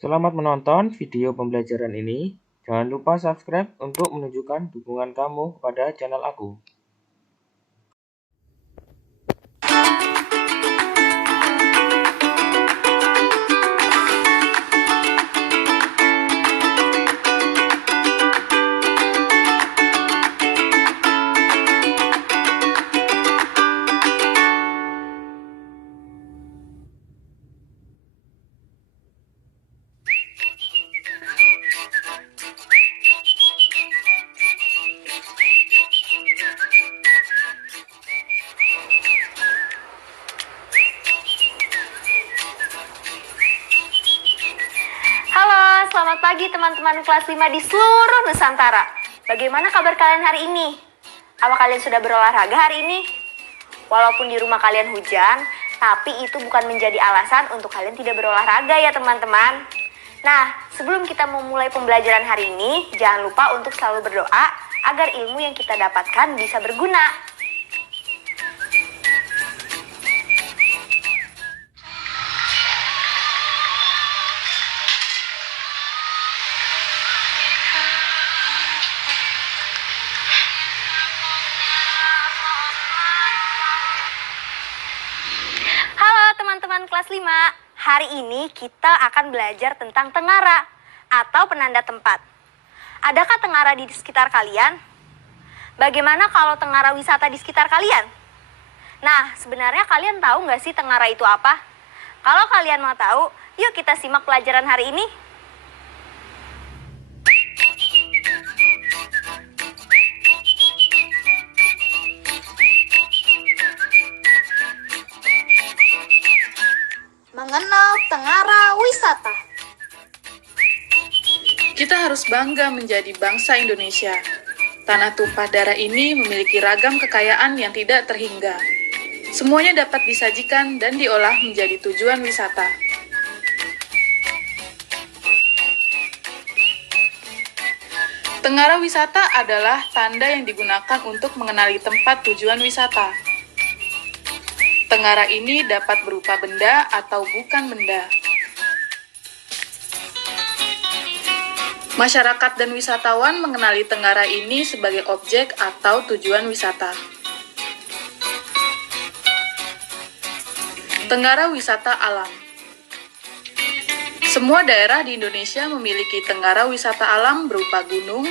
Selamat menonton video pembelajaran ini. Jangan lupa subscribe untuk menunjukkan dukungan kamu kepada channel aku. Halo, selamat pagi teman-teman kelas 5 di seluruh Nusantara. Bagaimana kabar kalian hari ini? Apa kalian sudah berolahraga hari ini? Walaupun di rumah kalian hujan, tapi itu bukan menjadi alasan untuk kalian tidak berolahraga ya teman-teman. Nah, sebelum kita memulai pembelajaran hari ini, jangan lupa untuk selalu berdoa agar ilmu yang kita dapatkan bisa berguna. Halo teman-teman kelas 5, hari ini kita akan belajar tentang tengara atau penanda tempat. Adakah tengara di sekitar kalian? Bagaimana kalau tengara wisata di sekitar kalian? Nah, sebenarnya kalian tahu nggak sih tengara itu apa? Kalau kalian mau tahu, yuk kita simak pelajaran hari ini. Mengenal tengara wisata. Kita harus bangga menjadi bangsa Indonesia. Tanah tumpah darah ini memiliki ragam kekayaan yang tidak terhingga. Semuanya dapat disajikan dan diolah menjadi tujuan wisata. Tengara wisata adalah tanda yang digunakan untuk mengenali tempat tujuan wisata. Tengara ini dapat berupa benda atau bukan benda. Masyarakat dan wisatawan mengenali tengara ini sebagai objek atau tujuan wisata. Tengara wisata alam. Semua daerah di Indonesia memiliki tengara wisata alam berupa gunung,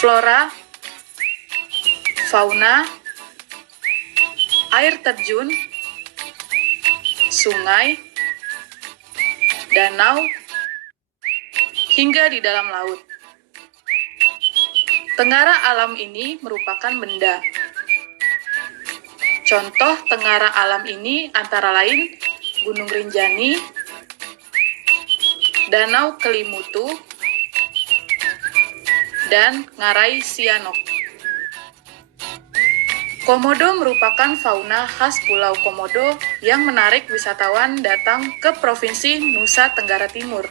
flora, fauna, air terjun, sungai, danau, hingga di dalam laut. Tengara alam ini merupakan benda. Contoh tengara alam ini antara lain Gunung Rinjani, Danau Kelimutu, dan Ngarai Sianok. Komodo merupakan fauna khas Pulau Komodo yang menarik wisatawan datang ke Provinsi Nusa Tenggara Timur.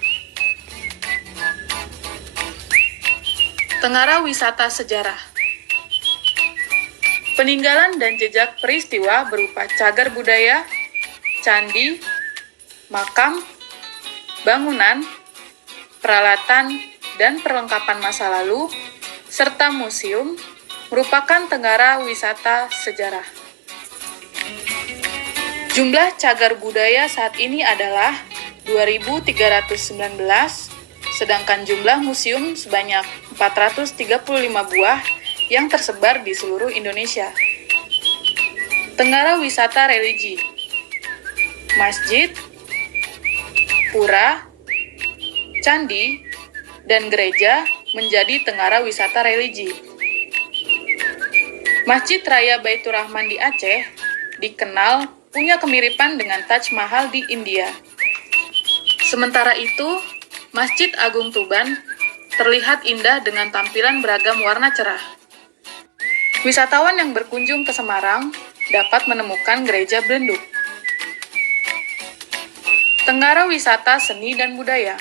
Tengara wisata sejarah. Peninggalan dan jejak peristiwa berupa cagar budaya, candi, makam, bangunan, peralatan, dan perlengkapan masa lalu, serta museum, merupakan tengara wisata sejarah. Jumlah cagar budaya saat ini adalah 2.319, sedangkan jumlah museum sebanyak 435 buah yang tersebar di seluruh Indonesia. Tengara wisata religi. Masjid, pura, candi, dan gereja menjadi tengara wisata religi. Masjid Raya Baitur Rahman di Aceh dikenal punya kemiripan dengan Taj Mahal di India. Sementara itu, Masjid Agung Tuban terlihat indah dengan tampilan beragam warna cerah. Wisatawan yang berkunjung ke Semarang dapat menemukan gereja Belenduk. Tengara wisata seni dan budaya.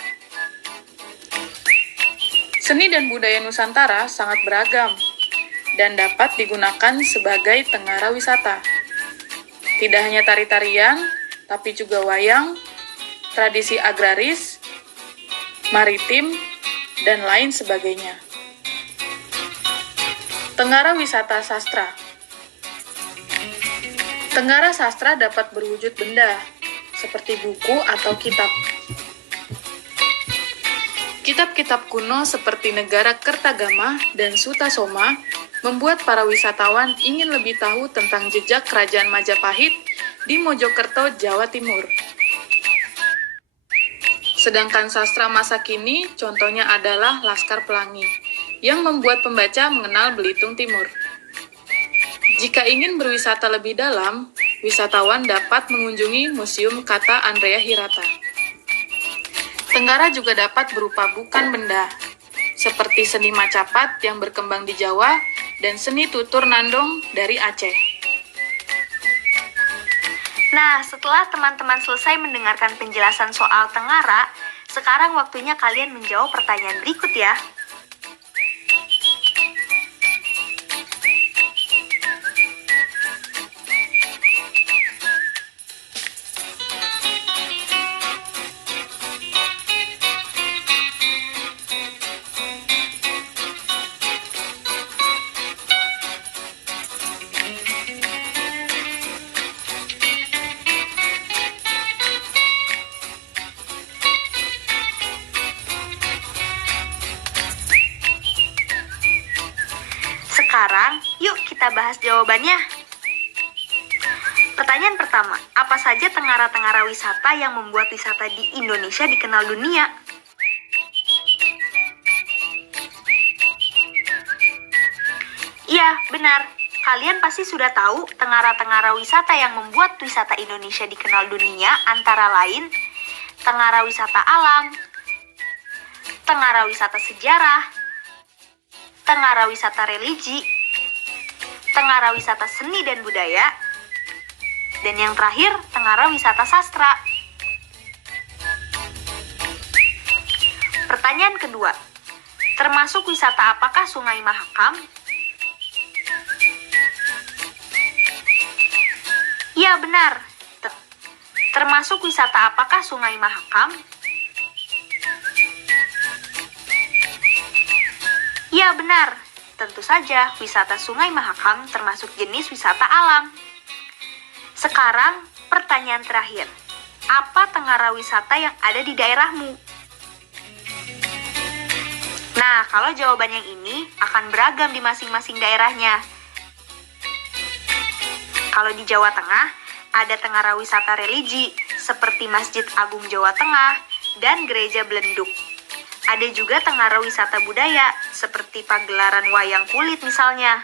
Seni dan budaya Nusantara sangat beragam dan dapat digunakan sebagai tengara wisata. Tidak hanya tari-tarian, tapi juga wayang, tradisi agraris, maritim, dan lain sebagainya. Tenggara wisata sastra. Tenggara sastra dapat berwujud benda, seperti buku atau kitab. Kitab-kitab kuno seperti Negara Kertagama dan Sutasoma membuat para wisatawan ingin lebih tahu tentang jejak Kerajaan Majapahit di Mojokerto, Jawa Timur. Sedangkan sastra masa kini contohnya adalah Laskar Pelangi, yang membuat pembaca mengenal Belitung Timur. Jika ingin berwisata lebih dalam, wisatawan dapat mengunjungi Museum Kata Andrea Hirata. Tenggara juga dapat berupa bukan benda, seperti seni Macapat yang berkembang di Jawa dan seni tutur nandong dari Aceh. Nah, setelah teman-teman selesai mendengarkan penjelasan soal Tenggara, sekarang waktunya kalian menjawab pertanyaan berikut ya. Sekarang, yuk kita bahas jawabannya. Pertanyaan pertama, apa saja tengara-tengara wisata yang membuat wisata di Indonesia dikenal dunia? Iya, benar. Kalian pasti sudah tahu tengara-tengara wisata yang membuat wisata Indonesia dikenal dunia antara lain tengara wisata alam, tengara wisata sejarah, tengara wisata religi, tengara wisata seni dan budaya, dan yang terakhir, tengara wisata sastra. Pertanyaan kedua, termasuk wisata apakah Sungai Mahakam? Ya, benar. Termasuk wisata apakah Sungai Mahakam? Ya, benar. Tentu saja, wisata Sungai Mahakam termasuk jenis wisata alam. Sekarang, pertanyaan terakhir. Apa tengara wisata yang ada di daerahmu? Nah, kalau jawaban yang ini akan beragam di masing-masing daerahnya. Kalau di Jawa Tengah, ada tengara wisata religi seperti Masjid Agung Jawa Tengah dan Gereja Belenduk. Ada juga tengara wisata budaya seperti pagelaran wayang kulit misalnya.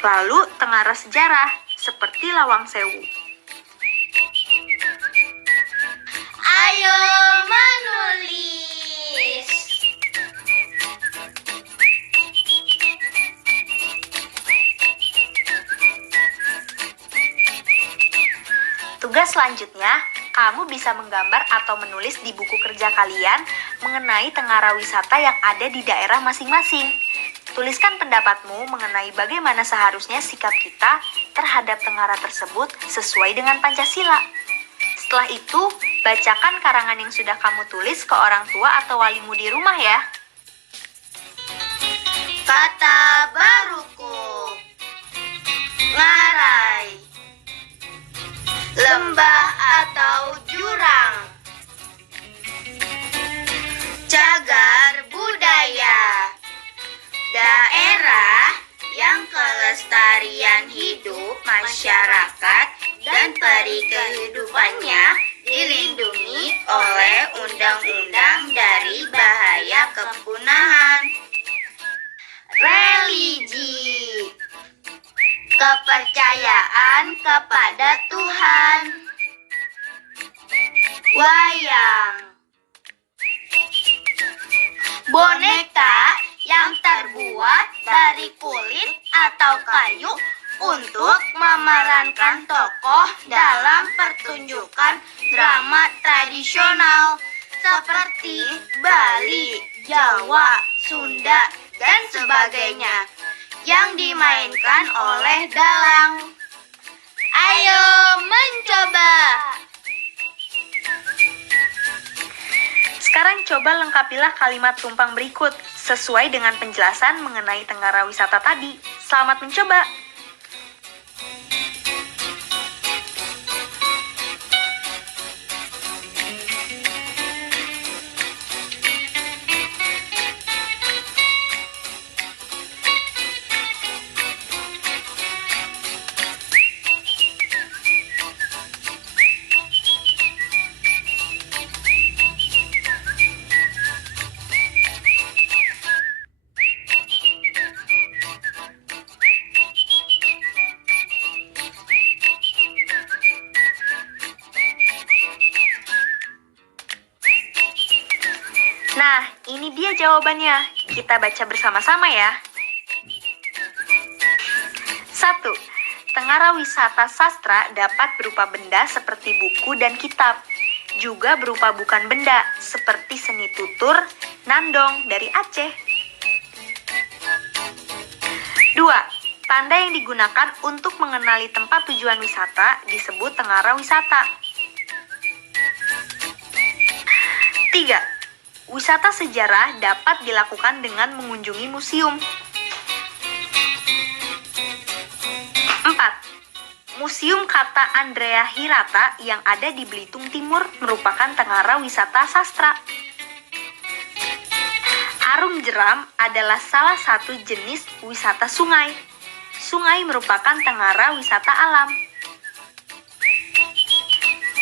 Lalu tengara sejarah seperti Lawang Sewu. Ayo menulis. Tugas selanjutnya, kamu bisa menggambar atau menulis di buku kerja kalian mengenai tengara wisata yang ada di daerah masing-masing. Tuliskan pendapatmu mengenai bagaimana seharusnya sikap kita terhadap tengara tersebut sesuai dengan Pancasila. Setelah itu, bacakan karangan yang sudah kamu tulis ke orang tua atau walimu di rumah ya. Kata baruku. Ngarai. Lembah atau jurang. Cagar budaya. Daerah yang kelestarian hidup masyarakat dan peri kehidupannya dilindungi oleh undang-undang dari bahaya kepunahan. Religi, kepercayaan kepada Tuhan. Wayang, boneka yang terbuat dari kulit atau kayu untuk memerankan tokoh dalam pertunjukan drama tradisional seperti Bali, Jawa, Sunda, dan sebagainya yang dimainkan oleh dalang. Ayo mencoba! Sekarang coba lengkapilah kalimat tumpang berikut sesuai dengan penjelasan mengenai Tenggara Wisata tadi. Selamat mencoba! Nah, ini dia jawabannya. Kita baca bersama-sama ya. 1. Tengara wisata sastra dapat berupa benda seperti buku dan kitab. Juga berupa bukan benda seperti seni tutur, nandong dari Aceh. 2. Tanda yang digunakan untuk mengenali tempat tujuan wisata disebut tengara wisata. 3. Wisata sejarah dapat dilakukan dengan mengunjungi museum. 4. Museum Kata Andrea Hirata yang ada di Belitung Timur merupakan tengara wisata sastra. Arung jeram adalah salah satu jenis wisata sungai. Sungai merupakan tengara wisata alam.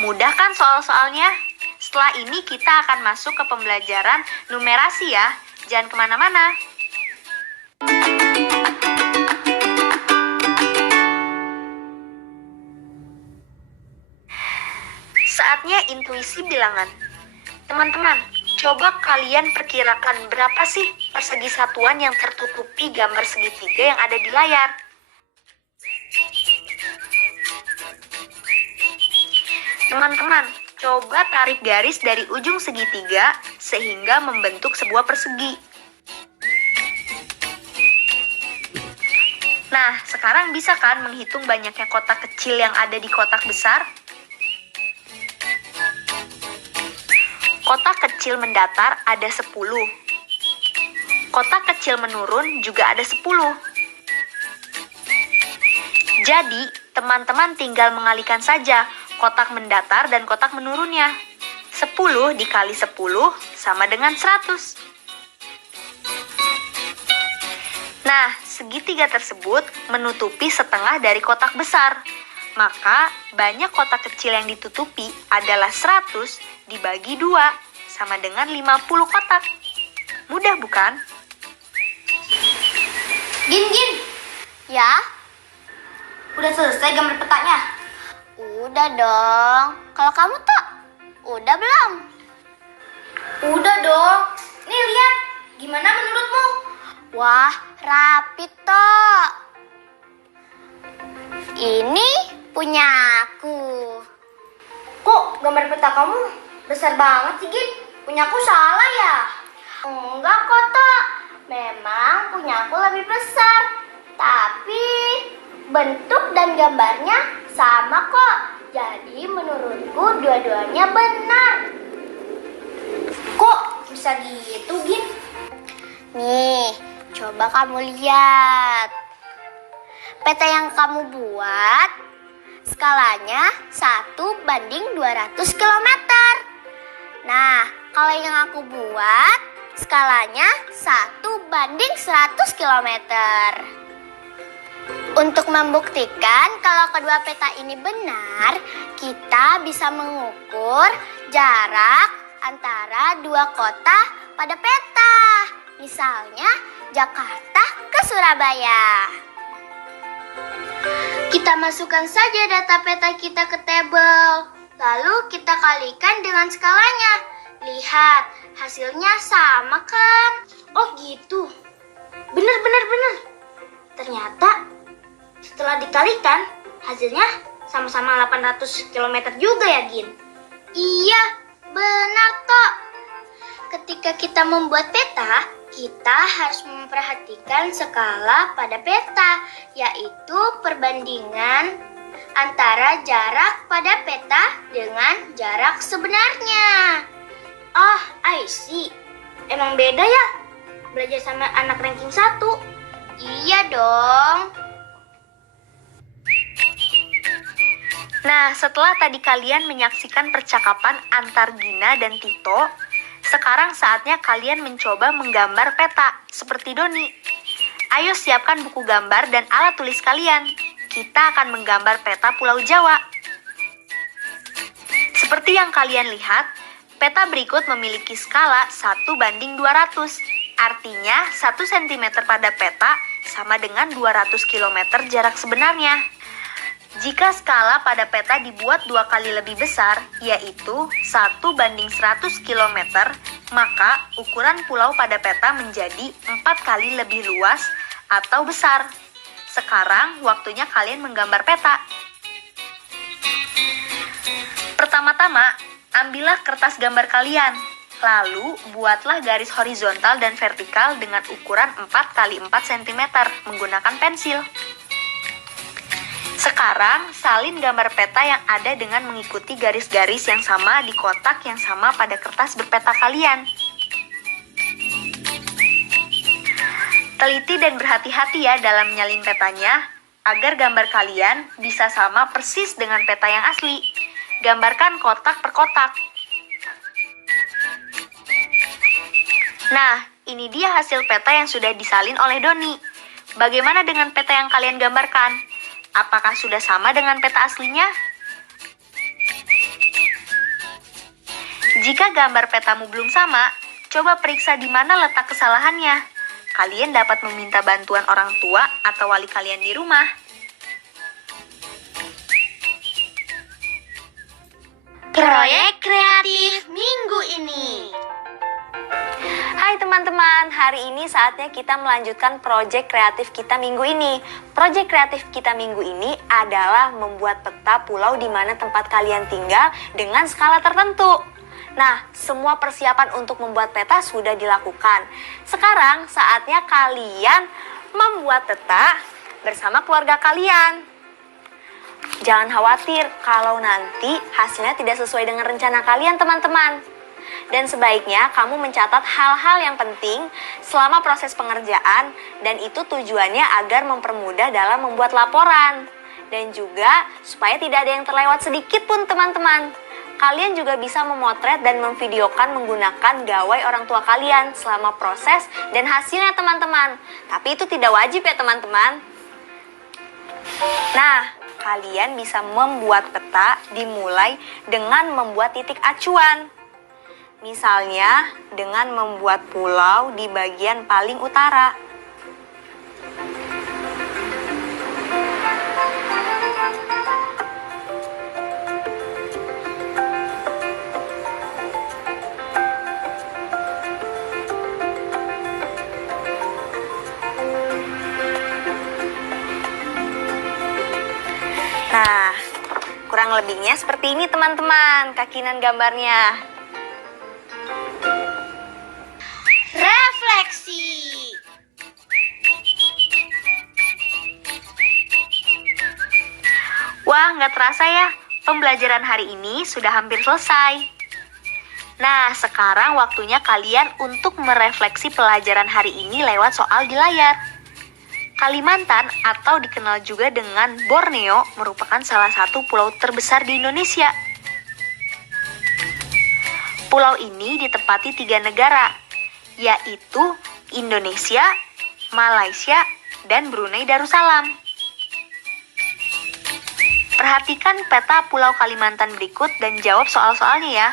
Mudah kan soal-soalnya? Setelah ini kita akan masuk ke pembelajaran numerasi ya. Jangan kemana-mana. Saatnya intuisi bilangan. Teman-teman, coba kalian perkirakan berapa sih persegi satuan yang tertutupi gambar segitiga yang ada di layar? Teman-teman, coba tarik garis dari ujung segitiga sehingga membentuk sebuah persegi. Nah, sekarang bisa kan menghitung banyaknya kotak kecil yang ada di kotak besar? Kotak kecil mendatar ada 10. Kotak kecil menurun juga ada 10. Jadi, teman-teman tinggal mengalihkan saja kotak mendatar dan kotak menurunnya. 10 dikali 10 sama dengan 100. Nah, segitiga tersebut menutupi setengah dari kotak besar. Maka, banyak kotak kecil yang ditutupi adalah 100 dibagi 2 sama dengan 50 kotak. Mudah bukan? Gin. Ya? Udah selesai gambar petanya? Udah dong. Kalau kamu tak? Udah belum? Udah dong. Nih lihat. Gimana menurutmu? Wah, rapi toh. Ini punya aku. Kok gambar peta kamu besar banget sih, Gin? Punyaku salah ya? Enggak kok, Tok. Memang punyaku lebih besar. Tapi bentuk dan gambarnya sama kok. Jadi menurutku dua-duanya benar. Kok bisa gitu, Gin? Nih, coba kamu lihat. Peta yang kamu buat skalanya 1:200 km. Nah, kalau yang aku buat skalanya 1:100 km. Untuk membuktikan kalau kedua peta ini benar, kita bisa mengukur jarak antara dua kota pada peta. Misalnya Jakarta ke Surabaya. Kita masukkan saja data peta kita ke tabel. Lalu kita kalikan dengan skalanya. Lihat, hasilnya sama kan? Oh gitu. Benar. Ternyata setelah dikalikan, hasilnya sama-sama 800 km juga ya, Gin? Iya, benar toh. Ketika kita membuat peta, kita harus memperhatikan skala pada peta, yaitu perbandingan antara jarak pada peta dengan jarak sebenarnya. Oh, I see. Emang beda ya? Belajar sama anak ranking 1? Iya dong. Nah, setelah tadi kalian menyaksikan percakapan antar Gina dan Tito, sekarang saatnya kalian mencoba menggambar peta seperti Doni. Ayo siapkan buku gambar dan alat tulis kalian. Kita akan menggambar peta Pulau Jawa. Seperti yang kalian lihat, peta berikut memiliki skala 1:200. Artinya 1 cm pada peta sama dengan 200 km jarak sebenarnya. Jika skala pada peta dibuat 2 kali lebih besar, yaitu 1:100 km, maka ukuran pulau pada peta menjadi 4 kali lebih luas atau besar. Sekarang waktunya kalian menggambar peta. Pertama-tama, ambillah kertas gambar kalian. Lalu, buatlah garis horizontal dan vertikal dengan ukuran 4 x 4 cm menggunakan pensil. Sekarang, salin gambar peta yang ada dengan mengikuti garis-garis yang sama di kotak yang sama pada kertas berpeta kalian. Teliti dan berhati-hati ya dalam menyalin petanya, agar gambar kalian bisa sama persis dengan peta yang asli. Gambarkan kotak per kotak. Nah, ini dia hasil peta yang sudah disalin oleh Doni. Bagaimana dengan peta yang kalian gambarkan? Apakah sudah sama dengan peta aslinya? Jika gambar petamu belum sama, coba periksa di mana letak kesalahannya. Kalian dapat meminta bantuan orang tua atau wali kalian di rumah. Proyek kreatif minggu ini. Hai teman-teman, hari ini saatnya kita melanjutkan proyek kreatif kita minggu ini. Proyek kreatif kita minggu ini adalah membuat peta pulau di mana tempat kalian tinggal dengan skala tertentu. Nah, semua persiapan untuk membuat peta sudah dilakukan. Sekarang saatnya kalian membuat peta bersama keluarga kalian. Jangan khawatir kalau nanti hasilnya tidak sesuai dengan rencana kalian, teman-teman. Dan sebaiknya kamu mencatat hal-hal yang penting selama proses pengerjaan, dan itu tujuannya agar mempermudah dalam membuat laporan. Dan juga supaya tidak ada yang terlewat sedikit pun, teman-teman. Kalian juga bisa memotret dan memvideokan menggunakan gawai orang tua kalian selama proses dan hasilnya, teman-teman. Tapi itu tidak wajib ya, teman-teman. Nah, kalian bisa membuat peta dimulai dengan membuat titik acuan. Misalnya, dengan membuat pulau di bagian paling utara. Nah, kurang lebihnya seperti ini teman-teman, kakinan gambarnya. Refleksi. Wah, nggak terasa ya, pembelajaran hari ini sudah hampir selesai. Nah, sekarang waktunya kalian untuk merefleksi pelajaran hari ini lewat soal di layar. Kalimantan atau dikenal juga dengan Borneo merupakan salah satu pulau terbesar di Indonesia. Pulau ini ditempati 3 negara, yaitu Indonesia, Malaysia, dan Brunei Darussalam. Perhatikan peta Pulau Kalimantan berikut dan jawab soal-soalnya ya.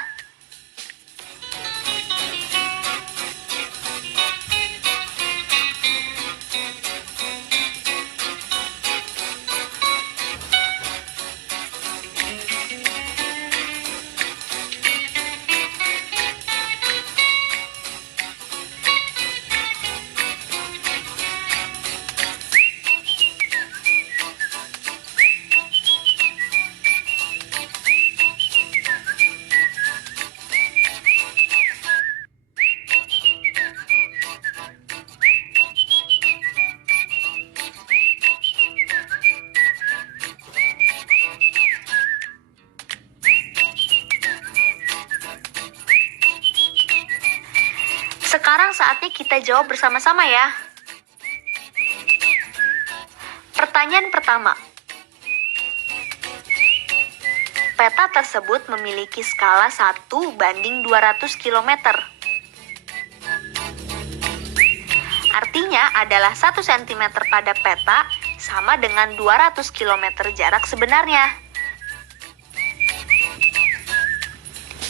Sekarang saatnya kita jawab bersama-sama ya. Pertanyaan pertama. Peta tersebut memiliki skala 1:200 km. Artinya adalah 1 cm pada peta sama dengan 200 km jarak sebenarnya.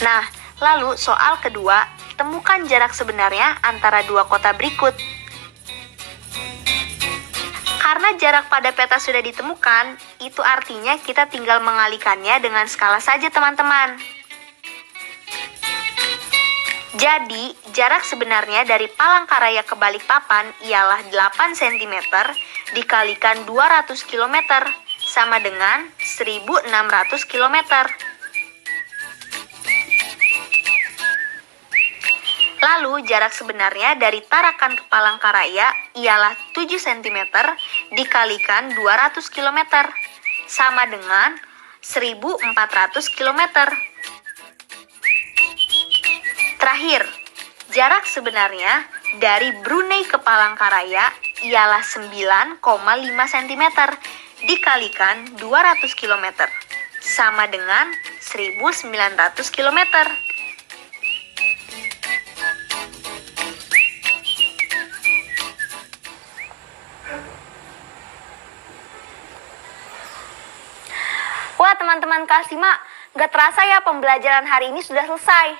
Nah, lalu soal kedua, temukan jarak sebenarnya antara dua kota berikut. Karena jarak pada peta sudah ditemukan, itu artinya kita tinggal mengalihkannya dengan skala saja teman-teman. Jadi, jarak sebenarnya dari Palangkaraya ke Balikpapan ialah 8 cm dikalikan 200 km sama dengan 1.600 km. Lalu, jarak sebenarnya dari Tarakan ke Palangkaraya ialah 7 cm dikalikan 200 km sama dengan 1.400 km. Terakhir, jarak sebenarnya dari Brunei ke Palangkaraya ialah 9,5 cm dikalikan 200 km sama dengan 1.900 km. Wah teman-teman kelas 5, gak terasa ya pembelajaran hari ini sudah selesai.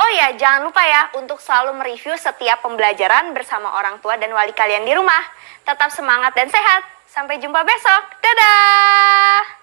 Oh ya, jangan lupa ya untuk selalu mereview setiap pembelajaran bersama orang tua dan wali kalian di rumah. Tetap semangat dan sehat. Sampai jumpa besok. Dadah!